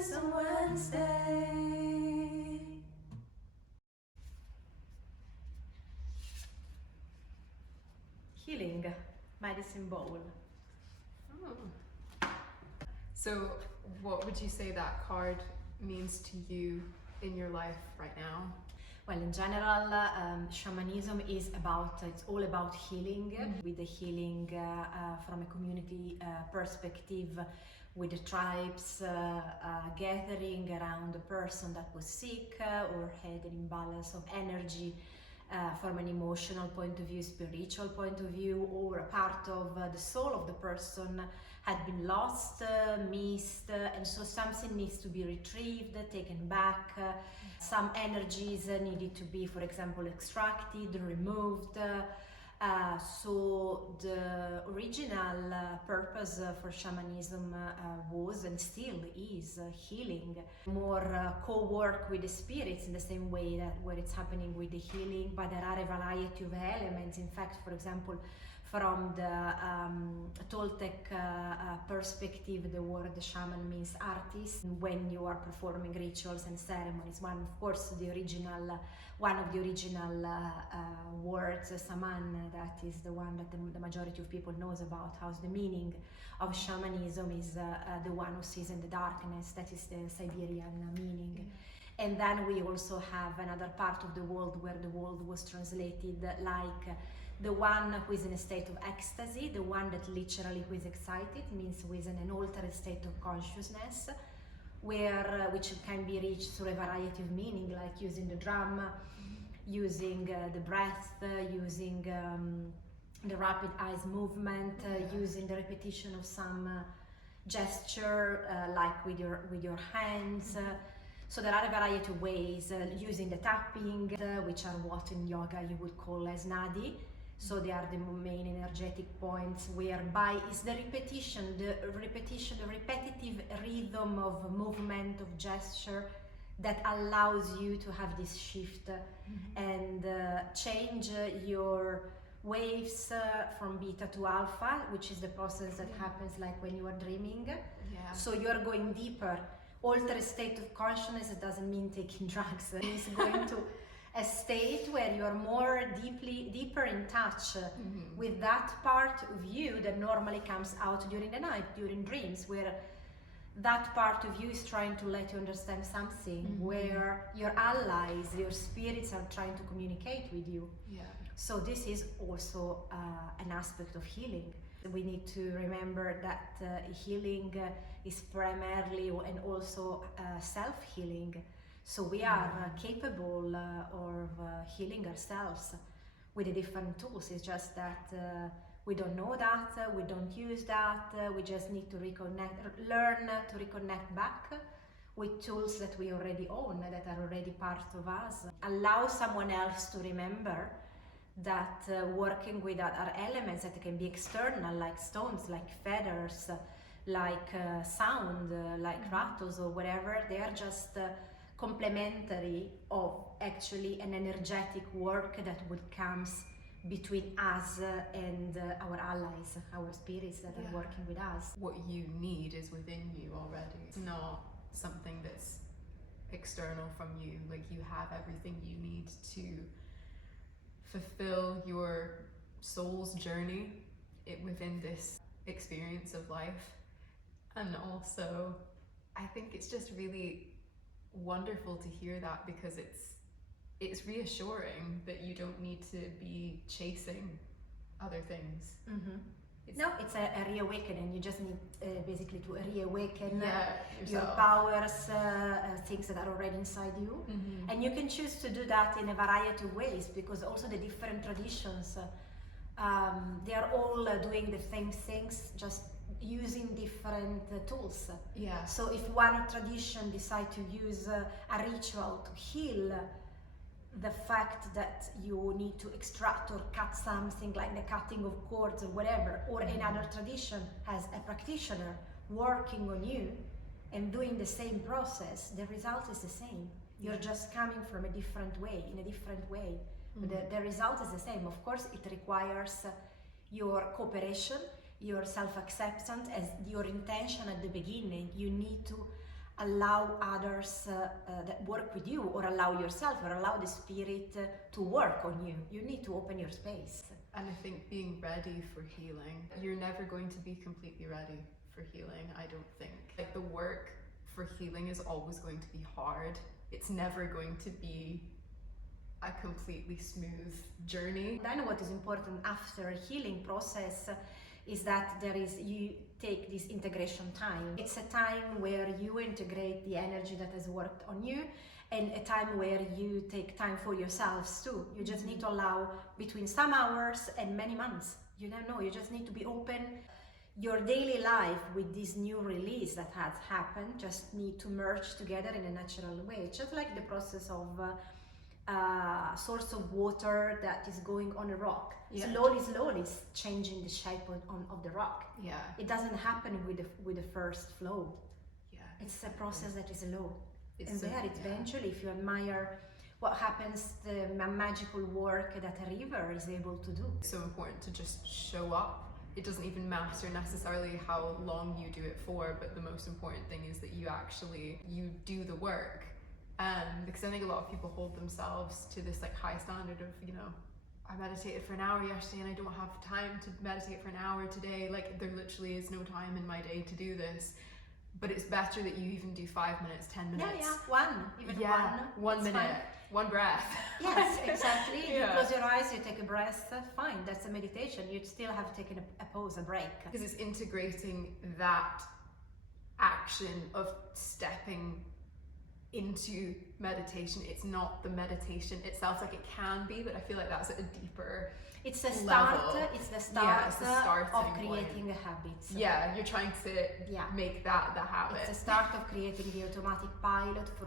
Wisdom Wednesday. Healing, medicine bowl. So what would you say that card means to you in your life right now? Well, in general, shamanism is it's all about healing, with the healing from a community perspective, with the tribes gathering around a person that was sick or had an imbalance of energy from an emotional point of view, spiritual point of view, or a part of the soul of the person had been lost, missed, and so something needs to be retrieved, taken back. Some energies needed to be, for example, extracted, removed. So the original purpose for shamanism was and still is healing. More co-work with the spirits in the same way that where it's happening with the healing, but there are a variety of elements. In fact, for example, from the Toltec perspective, the word shaman means artist. When you are performing rituals and ceremonies, one of the original words, saman, that is the one that the majority of people knows about. How's the meaning of shamanism is the one who sees in the darkness. That is the Siberian meaning. And then we also have another part of the world where the world was translated like the one who is in a state of ecstasy, the one that literally who is excited, means who is in an altered state of consciousness, which can be reached through a variety of meaning, like using the drum, using the breath, using the rapid eyes movement, using the repetition of some gesture, like with your hands. So there are a variety of ways, using the tapping, which are what in yoga you would call as nadi. So they are the main energetic points, whereby it's the repetition, the repetitive rhythm of movement, of gesture, that allows you to have this shift and change your waves from beta to alpha, which is the process that happens like when you are dreaming. So you are going deeper. Altered state of consciousness doesn't mean taking drugs. It's going to a state where you are more deeper in touch with that part of you that normally comes out during the night, during dreams, where that part of you is trying to let you understand something, where your allies, your spirits are trying to communicate with you. So this is also an aspect of healing. We need to remember that healing is primarily and also self-healing. So we are capable of healing ourselves with the different tools. It's just that we don't know that, we don't use that, we just need to learn to reconnect back with tools that we already own, that are already part of us. Allow someone else to remember that working with other elements that can be external, like stones, like feathers, like sound, like rattles or whatever, they are just complementary of actually an energetic work that would come between us and our allies, our spirits that are working with us. What you need is within you already. It's not something that's external from you. Like, you have everything you need to fulfill your soul's journey within this experience of life. And also, I think it's just really wonderful to hear that, because it's reassuring that you don't need to be chasing other things. It's a reawakening. You just need basically to reawaken your yourself. powers, things that are already inside you. And you can choose to do that in a variety of ways, because also the different traditions, they are all doing the same things, just using different tools. So if one tradition decide to use a ritual to heal the fact that you need to extract or cut something, like the cutting of cords or whatever, or another tradition has a practitioner working on you and doing the same process, the result is the same. You're just coming from a different way, in a different way. But the result is the same. Of course, it requires your cooperation, your self-acceptance, as your intention at the beginning. You need to allow others that work with you, or allow yourself, or allow the spirit to work on you. You need to open your space. And I think being ready for healing, you're never going to be completely ready for healing, I don't think. Like, the work for healing is always going to be hard. It's never going to be a completely smooth journey. Then what is important after a healing process is that you take this integration time. It's a time where you integrate the energy that has worked on you, and a time where you take time for yourselves too. You just need to allow between some hours and many months. You don't know, you just need to be open. Your daily life with this new release that has happened just need to merge together in a natural way. Just like the process of a source of water that is going on a rock. Yeah. Slowly it's changing the shape of the rock. Yeah. It doesn't happen with the first flow. Yeah. It's a process that is slow. It's And so- there, eventually, if you admire what happens, the magical work that a river is able to do. It's so important to just show up. It doesn't even matter necessarily how long you do it for, but the most important thing is that you do the work. Because I think a lot of people hold themselves to this like high standard of, I meditated for an hour yesterday and I don't have time to meditate for an hour today. Like, there literally is no time in my day to do this. But it's better that you even do 5 minutes, 10 minutes. One minute, fine. one breath. Yes, exactly. Yeah. You close your eyes, you take a breath, fine, that's a meditation. You still have taken a pause, a break. Because it's integrating that action of stepping into meditation. It's not the meditation itself, like it can be, but I feel like that's at a deeper It's the start. level. It's the start it's the starting of point. creating a habit. Yeah, you're trying to make that the habit. It's the start of creating the automatic pilot for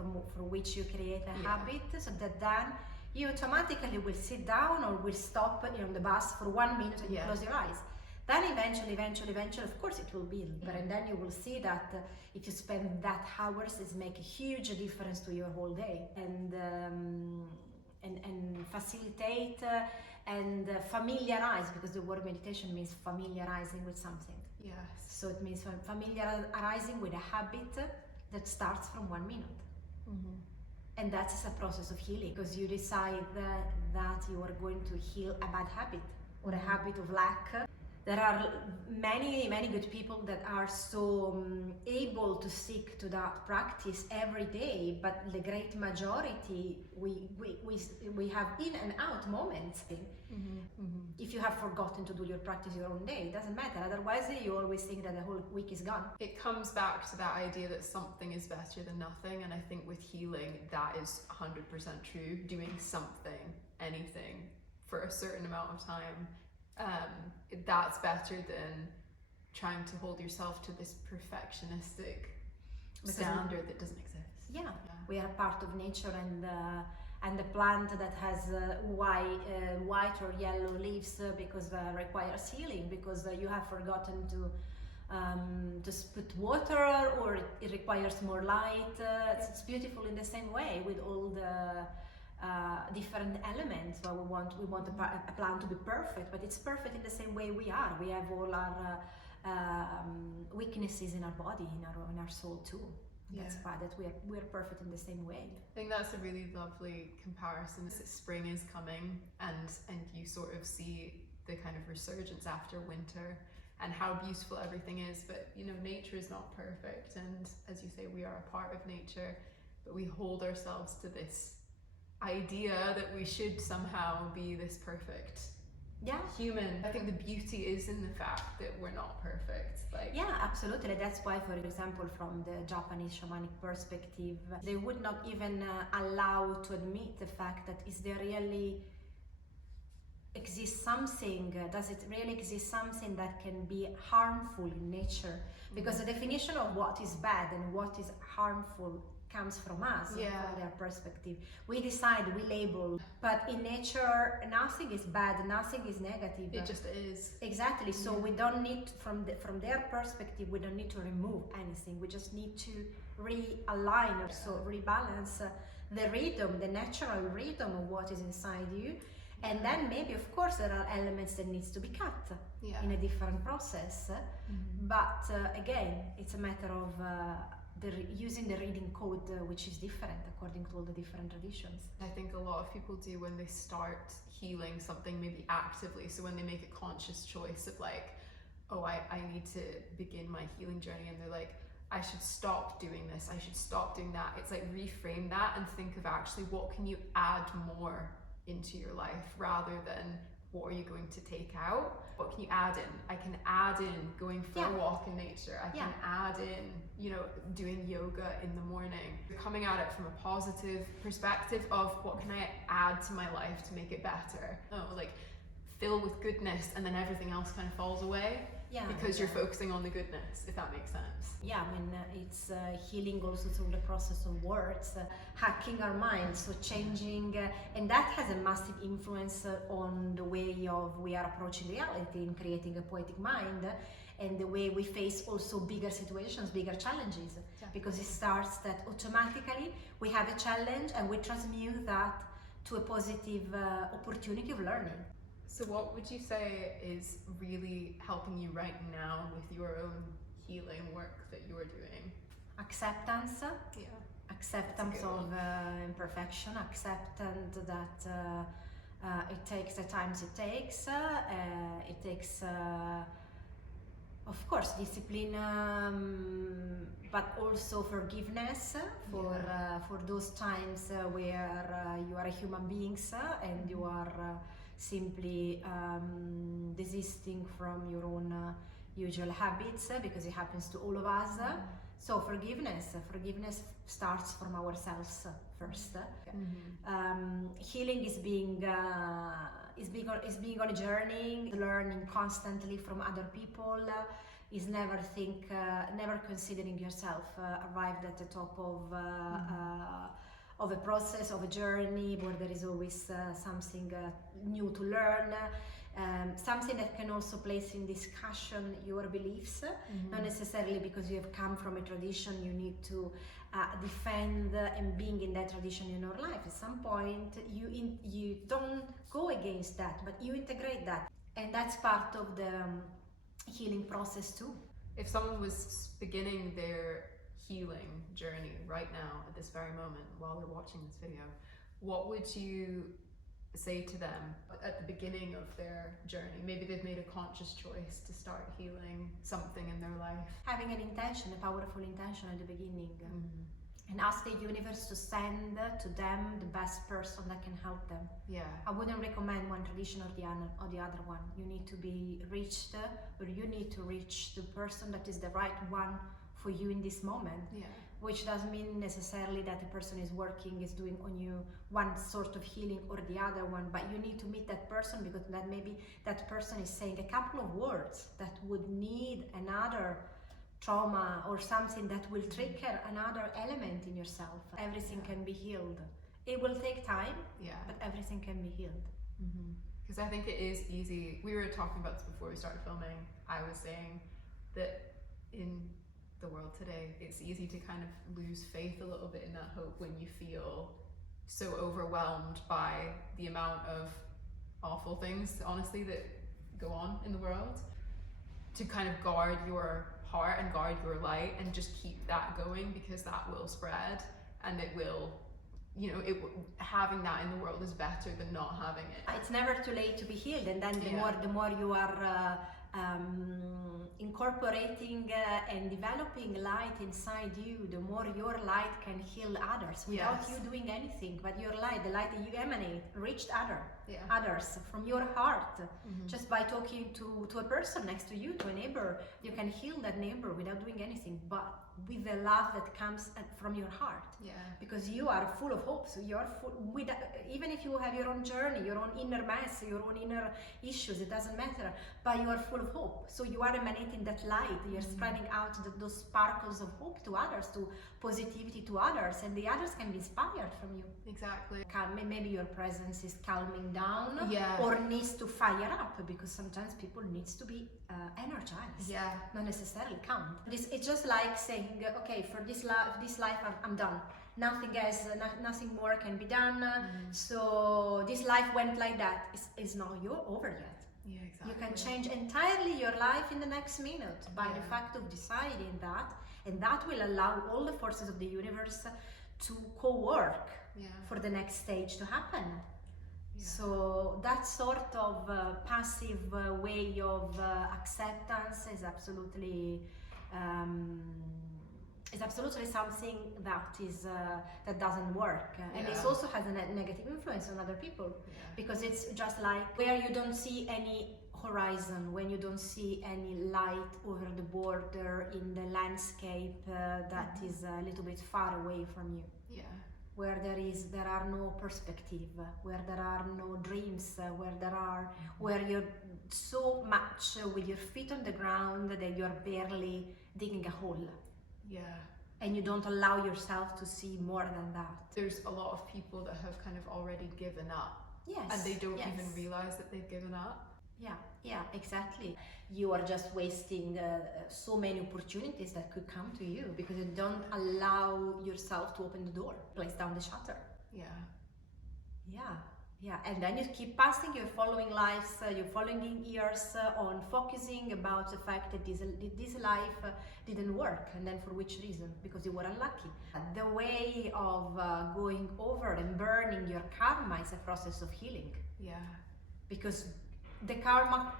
which you create a habit, so that then you automatically will sit down or will stop on the bus for 1 minute and you close your eyes. Then eventually, of course it will build, but and then you will see that if you spend that hours, it make a huge difference to your whole day, and facilitate and familiarize, because the word meditation means familiarizing with something. Yes. So it means familiarizing with a habit that starts from 1 minute. Mm-hmm. And that's a process of healing, because you decide that you are going to heal a bad habit or a habit of lack. There are many good people that are so able to stick to that practice every day, but the great majority, we have in and out moments. Mm-hmm. Mm-hmm. If you have forgotten to do your practice your own day, it doesn't matter. Otherwise, you always think that the whole week is gone. It comes back to that idea that something is better than nothing, and I think with healing, that is 100% true. Doing something, anything, for a certain amount of time, that's better than trying to hold yourself to this perfectionistic standard that doesn't exist. Yeah, we are part of nature, and the plant that has white or yellow leaves because requires healing, because you have forgotten to put water, or it requires more light. It's beautiful in the same way with all the different elements. Well, we want a plant to be perfect, but it's perfect in the same way we are. We have all our weaknesses in our body, in our soul too. That's why that we're perfect in the same way. I think that's a really lovely comparison. Spring is coming, and you sort of see the kind of resurgence after winter and how beautiful everything is. But nature is not perfect, and as you say, we are a part of nature, but we hold ourselves to this idea that we should somehow be this perfect human. I think the beauty is in the fact that we're not perfect. Absolutely. That's why, for example, from the Japanese shamanic perspective, they would not even allow to admit the fact that is there really exists something, does it really exist something that can be harmful in nature? Because the definition of what is bad and what is harmful comes from us, from their perspective. We decide, we label, but in nature, nothing is bad, nothing is negative. It just is. Exactly. So we don't need, from their perspective, we don't need to remove anything. We just need to realign, or so rebalance the rhythm, the natural rhythm of what is inside you. And then maybe, of course, there are elements that needs to be cut in a different process. But again, it's a matter of using the reading code, which is different according to all the different traditions. I think a lot of people do when they start healing something maybe actively. So when they make a conscious choice of like, oh, I need to begin my healing journey, and they're like, I should stop doing this, I should stop doing that. It's like reframe that and think of actually what can you add more into your life rather than what are you going to take out? What can you add in? I can add in going for a walk in nature. I can add in, you know, doing yoga in the morning. Coming at it from a positive perspective of what can I add to my life to make it better? Oh, like fill with goodness, and then everything else kind of falls away. Because you're focusing on the goodness, if that makes sense. Yeah, I mean, it's healing also through the process of words, hacking our minds, so changing, and that has a massive influence on the way of we are approaching reality in creating a poetic mind, and the way we face also bigger situations, bigger challenges. Because it starts that automatically we have a challenge and we transmute that to a positive opportunity of learning. So what would you say is really helping you right now with your own healing work that you're doing? Acceptance. Yeah. Acceptance of imperfection, acceptance that it takes the times it takes. It takes, of course, discipline, but also forgiveness for those times where you are a human being and you are simply desisting from your own usual habits, because it happens to all of us. So forgiveness starts from ourselves first. Healing is being on a journey, learning constantly from other people. Is never considering yourself arrived at the top of a process, of a journey where there is always something new to learn, something that can also place in discussion your beliefs, not necessarily because you have come from a tradition you need to defend and being in that tradition in your life. At some point you don't go against that, but you integrate that, and that's part of the healing process too. If someone was beginning their healing journey right now at this very moment while they're watching this video, what would you say to them at the beginning of their journey? Maybe they've made a conscious choice to start healing something in their life. Having an intention, a powerful intention at the beginning, and ask the universe to send to them the best person that can help them. I wouldn't recommend one tradition or the other one. You need to be reached, or you need to reach the person that is the right one for you in this moment, which doesn't mean necessarily that the person is doing on you one sort of healing or the other one, but you need to meet that person, because that maybe that person is saying a couple of words that would need another trauma or something that will trigger another element in yourself. Everything can be healed. It will take time, but everything can be healed. Because I think it is easy. We were talking about this before we started filming. I was saying that in the world today, it's easy to kind of lose faith a little bit in that hope when you feel so overwhelmed by the amount of awful things, honestly, that go on in the world. To kind of guard your heart and guard your light and just keep that going, because that will spread, and it will, you know, having that in the world is better than not having it. It's never too late to be healed, and then the more you are incorporating and developing light inside you, the more your light can heal others without you doing anything. But your light, the light that you emanate, reached others from your heart. Just by talking to a person next to you, to a neighbor, you can heal that neighbor without doing anything, but with the love that comes from your heart. Because you are full of hope. So you're full, even if you have your own journey, your own inner mess, your own inner issues, it doesn't matter, but you are full of hope. So you are emanating that light, you're spreading out those sparkles of hope to others, to positivity to others, and the others can be inspired from you. Exactly. Maybe your presence is calming down, or needs to fire up, because sometimes people needs to be energized, not necessarily calm. It's just like saying, okay, for this life I'm done. Nothing else, nothing more can be done. So this life went like that. It's not over yet. Yeah, exactly. You can change entirely your life in the next minute by the Yeah. fact of deciding that, and that will allow all the forces of the universe to co-work Yeah. for the next stage to happen. Yeah. So that sort of passive way of acceptance is absolutely something that is that doesn't work, and it Yeah. also has a negative influence on other people, Yeah. because it's just like where you don't see any horizon, when you don't see any light over the border in the landscape that is a little bit far away from you, Yeah. where there are no perspective, where there are no dreams, where you're so much with your feet on the ground that you're barely digging a hole, Yeah. and you don't allow yourself to see more than that. There's a lot of people that have kind of already given up, Yes. and they don't yes. even realize that they've given up. Yeah, exactly. You are just wasting so many opportunities that could come to you because you don't allow yourself to open the door, place down the shutter. Yeah, and then you keep passing, you're following lives, you're following years on focusing about the fact that this life didn't work, and then for which reason? Because you were unlucky. The way of going over and burning your karma is a process of healing. Yeah. Because the karma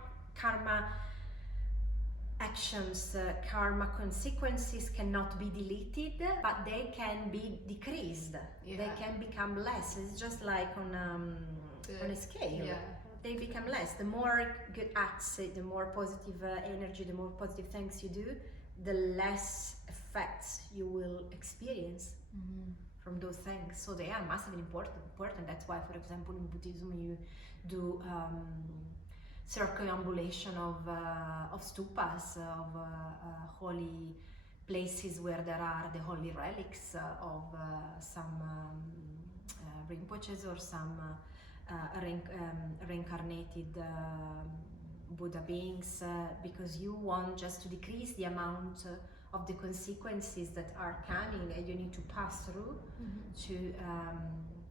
actions, karma consequences cannot be deleted, but they can be decreased. Yeah. They can become less. It's just like on a scale. Yeah. They become less. The more good acts, the more positive energy, the more positive things you do, the less effects you will experience from those things. So they are massively important. That's why, for example, in Buddhism you do circumambulation of stupas, of holy places where there are the holy relics of some Rinpoches or some reincarnated Buddha beings, because you want just to decrease the amount of the consequences that are coming and you need to pass through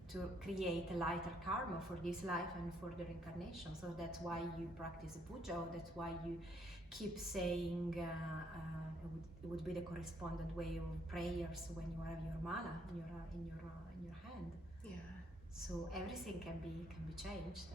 to create a lighter karma for this life and for the reincarnation. So that's why you practice puja, or that's why you keep saying it would be the correspondent way of prayers when you have your mala in your hand. Yeah. So everything can be changed.